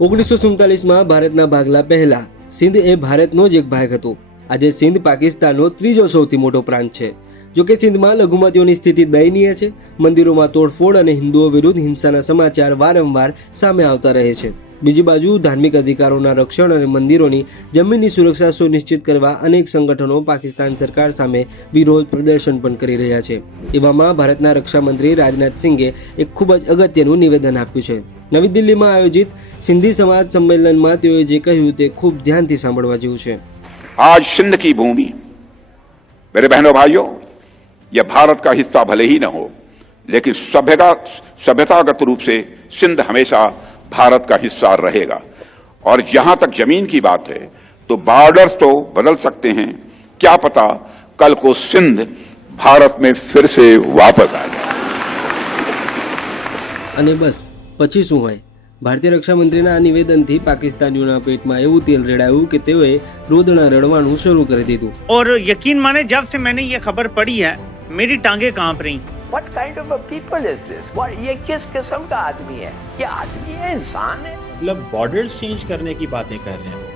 ઓગણીસો સુડતાલીસમાં ભારતના ભાગલા પહેલા, સિંધ એ ભારતનો જ એક ભાગ હતો. આજે સિંધ પાકિસ્તાનનો ત્રીજો સૌથી મોટો પ્રાંત છે. જો કે સિંધમાં લઘુમતીઓની સ્થિતિ દયનીય છે. મંદિરોમાં તોડફોડ અને હિન્દુઓ વિરુદ્ધ હિંસાના સમાચાર વારંવાર સામે આવતા રહે છે. બીજી બાજુ ધાર્મિક અધિકારોના રક્ષણ અને મંદિરોની જમીનની સુરક્ષા સુનિશ્ચિત કરવા અનેક સંગઠનો પાકિસ્તાન સરકાર સામે વિરોધ પ્રદર્શન પણ કરી રહ્યા છે. એવામાં ભારતના રક્ષામંત્રી રાજનાથ સિંઘે એક ખૂબ જ અગત્યનું નિવેદન આપ્યું છે. નવી દિલ્હીમાં આયોજિત સિંધી સમાજ સંમેલનમાં તેઓએ જે કહ્યું તે ખૂબ ધ્યાનથી સાંભળવા જેવું છે. આજ સિંધ કી ભૂમિ, મેરે બહેનો ભાઈઓ યહ ભારત કા હિસ્સા ભલે હી ન હો, લેકિન સભ્યતા સભ્યતાગત રૂપ સે સિંધ હંમેશા भारत का हिस्सा रहेगा और जहां तक जमीन की बात है तो बॉर्डर्स तो बदल सकते हैं क्या पता कल को सिंध भारत में फिर से वापस आ जाए અને બસ પછી શું હોય ભારતીય રક્ષામંત્રીના આ નિવેદનથી પાકિસ્તાનીઓના પેટમાં એવું તેલ રેડાયું કે તેઓએ રોદણા રડવાનું શરૂ કરી દીધું और यकीन माने जब से मैंने ये खबर पढ़ी है मेरी टांगे कांप रही What kind of a people is this? What ये किस किस्म का आदमी है ये आदमी है इंसान है मतलब बॉर्डर्स चेंज करने की बातें कर रहे हैं वो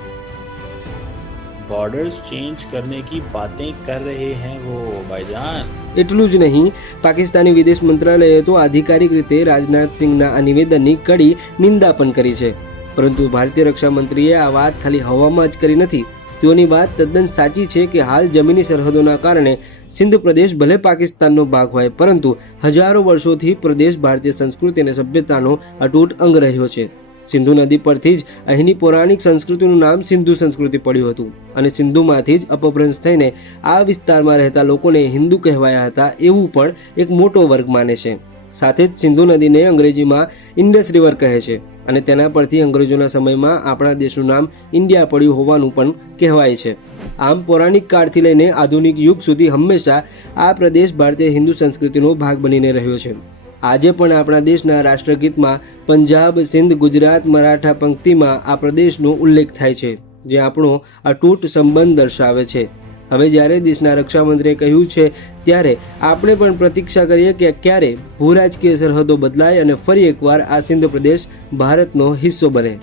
बॉर्डर्स चेंज करने की बातें कर रहे हैं वो भाईजान એટલું જ નહીં પાકિસ્તાની વિદેશ મંત્રાલયે તો આધિકારિક રીતે રાજનાથ સિંહના આ નિવેદનની કડી નિંદા પણ કરી છે પરંતુ ભારતીય રક્ષામંત્રીએ આ વાત ખાલી હવામાં જ કરી નથી તેઓની વાત તદ્દન સાચી છે કે હાલ જમીની સરહદોના કારણે સિંધ પ્રદેશ ભલે પાકિસ્તાનનો ભાગ હોય, પરંતુ હજારો વર્ષોથી પ્રદેશ ભારતીય સંસ્કૃતિ અને સભ્યતાનો અટૂટ અંગ રહ્યો છે. સિંધુ નદી પરથી જ અહીંની પૌરાણિક સંસ્કૃતિનું નામ સિંધુ સંસ્કૃતિ પડ્યું હતું અને સિંધુમાંથી જ અપભ્રંશ થઈને આ વિસ્તારમાં રહેતા લોકોને હિન્દુ કહેવાયા હતા એવું પણ એક મોટો વર્ગ માને છે. સાથે જ સિંધુ નદીને અંગ્રેજીમાં ઇન્ડસ રિવર કહે છે અને તેના પરથી અંગ્રેજોના સમયમાં આપણા દેશનું નામ ઇન્ડિયા પડ્યું હોવાનું પણ કહેવાય છે. આમ પૌરાણિક કાળથી લઈને આધુનિક યુગ સુધી હંમેશા આ પ્રદેશ ભારતીય હિન્દુ સંસ્કૃતિનો ભાગ બનીને રહ્યો છે. આજે પણ આપણા દેશના રાષ્ટ્રગીતમાં પંજાબ, સિંધ, ગુજરાત, મરાઠા પંક્તિમાં આ પ્રદેશનો ઉલ્લેખ થાય છે, જે આપણો અતૂટ સંબંધ દર્શાવે છે. હવે જ્યારે દેશના રક્ષામંત્રીએ કહ્યું છે, ત્યારે આપણે પણ પ્રતીક્ષા કરીએ કે ક્યારે ભૂરાજકીય સરહદો બદલાય અને ફરી એકવાર આ સિંધ પ્રદેશ ભારતનો હિસ્સો બને.